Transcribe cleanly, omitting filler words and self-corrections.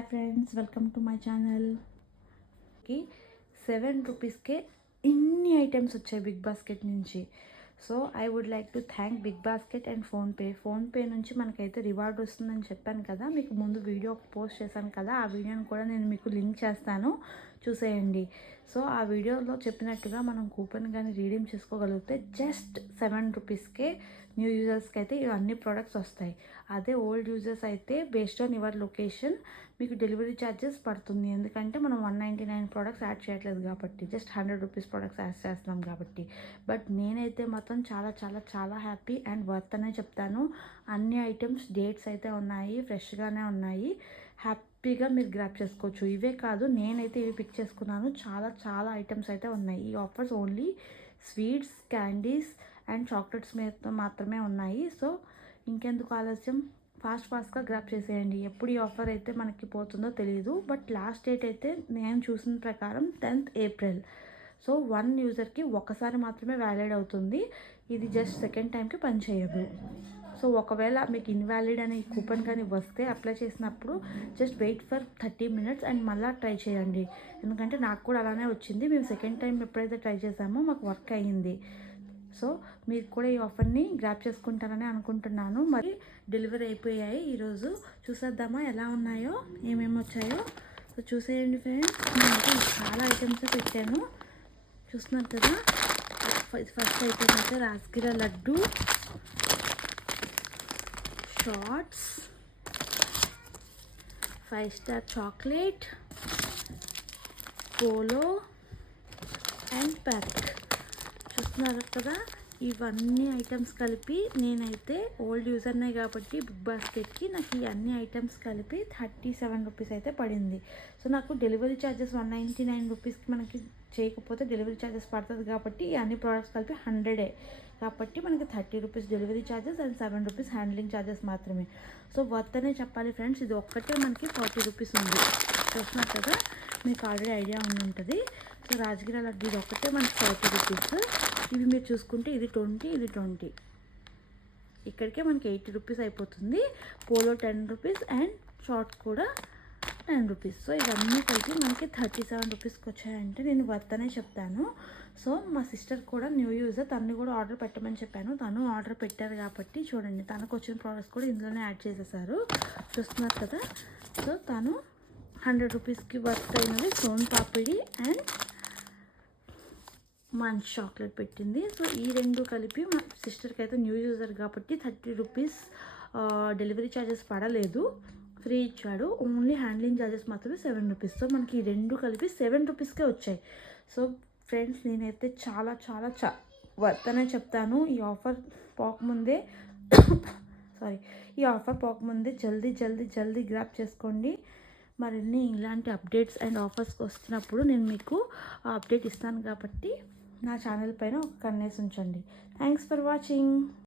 Hi friends, welcome to my ఛానల్కి. 7 రూపీస్కే ఇన్ని ఐటమ్స్ వచ్చాయి బిగ్ బాస్కెట్ నుంచి. So I would like to thank big basket and PhonePe నుంచి మనకైతే రివార్డ్ వస్తుందని చెప్పాను కదా, మీకు ముందు వీడియో పోస్ట్ చేశాను కదా, ఆ వీడియోని కూడా నేను మీకు లింక్ చేస్తాను, చూసేయండి. సో ఆ వీడియోలో చెప్పినట్టుగా మనం కూపన్ కానీ రీడీమ్ చేసుకోగలిగితే జస్ట్ 7 రూపీస్కే న్యూ యూజర్స్కి అయితే అన్ని ప్రోడక్ట్స్ వస్తాయి. అదే ఓల్డ్ యూజర్స్ అయితే బేస్డ్ ఆన్ యువర్ లొకేషన్ మీకు డెలివరీ ఛార్జెస్ పడుతుంది. ఎందుకంటే మనం 199 ప్రోడక్ట్స్ యాడ్ చేయట్లేదు కాబట్టి, జస్ట్ 100 రూపీస్ ప్రోడక్ట్స్ యాడ్ చేస్తున్నాం కాబట్టి. బట్ నేనైతే మాత్రం చాలా చాలా చాలా హ్యాపీ అండ్ వర్త్ అనే చెప్తాను. అన్ని ఐటమ్స్ డేట్స్ అయితే ఉన్నాయి, ఫ్రెష్గానే ఉన్నాయి. హ్యాపీగా మీరు గ్రాప్ చేసుకోవచ్చు. ఇవే కాదు, నేనైతే ఇవి పిక్ చేసుకున్నాను. చాలా చాలా ఐటమ్స్ అయితే ఉన్నాయి. ఈ offers only sweets, candies and chocolates మీద మాత్రమే ఉన్నాయి. సో ఇంకెందుకు ఆలస్యం, ఫాస్ట్గా గ్రాప్ చేసేయండి. ఎప్పుడు ఈ ఆఫర్ అయితే మనకి పోతుందో తెలియదు. బట్ లాస్ట్ డేట్ అయితే నేను చూసిన ప్రకారం 10th ఏప్రిల్. సో 1 యూజర్కి ఒకసారి మాత్రమే వ్యాలిడ్ అవుతుంది. ఇది జస్ట్ సెకండ్ టైంకి పనిచేయదు. సో ఒకవేళ మీకు ఇన్వాలిడ్ అనే కూపన్ కానీ వస్తే అప్లై చేసినప్పుడు just wait for 30 minutes and మళ్ళీ ట్రై చేయండి. ఎందుకంటే నాకు కూడా అలానే వచ్చింది. మేము సెకండ్ టైం ఎప్పుడైతే ట్రై చేసామో మాకు వర్క్ అయ్యింది. సో మీరు కూడా ఈ ఆఫర్ని గ్రాప్ చేసుకుంటారని అనుకుంటున్నాను. మరి డెలివరీ అయిపోయాయి ఈరోజు. చూసేద్దామా ఎలా ఉన్నాయో, ఏమేమి వచ్చాయో. సో చూసేయండి ఫ్రెండ్స్. నేనైతే చాలా ఐటమ్స్ పెట్టాను, చూస్తున్నారు కదా. ఫస్ట్ ఐటమ్ అయితే రాస్గిరా laddu, shorts, 5 star chocolate, Polo and pack. చూస్తున్నారు కదా, ఇవన్నీ ఐటమ్స్ కలిపి నేనైతే ఓల్డ్ యూజర్నే కాబట్టి బిగ్ బాస్కెట్కి నాకు ఈ అన్ని ఐటమ్స్ కలిపి 37 రూపీస్ అయితే పడింది. సో నాకు డెలివరీ ఛార్జెస్ 199 రూపీస్కి మనకి చేయకపోతే డెలివరీ ఛార్జెస్ పడుతుంది కాబట్టి ఈ అన్ని ప్రోడక్ట్స్ కలిపి 100 కాబట్టి మనకి 30 rupees delivery charges and 7 rupees handling charges మాత్రమే. సో వర్త్ అనే చెప్పాలి ఫ్రెండ్స్. ఇది ఒక్కటే మనకి 40 రూపీస్ ఉంది. చూస్తున్నారు కదా, మీకు ఆల్రెడీ ఐడియా ఉంటుంది. సో రాజగిరా లడ్డు ఇది ఒక్కటే మనకి 40 రూపీస్. ఇవి మీరు చూసుకుంటే ఇది 20, ఇది 20. ఇక్కడికే మనకి 80 రూపీస్ అయిపోతుంది. పోలో 10 రూపీస్ అండ్ షార్ట్ కూడా 10 రూపీస్. సో ఇవన్నీ కలిపి మనకి 37 రూపీస్కి వచ్చాయంటే నేను వర్త్ అనే చెప్తాను. సో మా సిస్టర్ కూడా న్యూ యూజర్, తను కూడా ఆర్డర్ పెట్టమని చెప్పాను. తను ఆర్డర్ పెట్టారు కాబట్టి చూడండి, తనకు వచ్చిన ప్రోడక్ట్స్ కూడా ఇందులోనే యాడ్ చేసేసారు. చూస్తున్నారు కదా. సో తను 100 రూపీస్కి వర్త్ అయినవి సోన్ పాపిడి అండ్ మంచ్ చాక్లెట్ పెట్టింది. సో ఈ రెండు కలిపి మా సిస్టర్కి అయితే న్యూ యూజర్ కాబట్టి 30 రూపీస్ డెలివరీ ఛార్జెస్ పడలేదు, ఫ్రీ ఇచ్చాడు. ఓన్లీ హ్యాండ్లింగ్ ఛార్జెస్ మాత్రమే 7 రూపీస్. సో మనకి ఈ రెండు కలిపి 7 రూపీస్కే వచ్చాయి. సో ఫ్రెండ్స్ నేనైతే చాలా చాలా వర్త్ అనే చెప్తాను. ఈ ఆఫర్ పోకముందే జల్దీ గ్రాప్ చేసుకోండి. మరిన్ని ఇలాంటి అప్డేట్స్ అండ్ ఆఫర్స్కి వస్తున్నప్పుడు నేను మీకు అప్డేట్ ఇస్తాను కాబట్టి నా ఛానల్ పైన ఒక కన్నేసి ఉంచండి. Thanks for watching.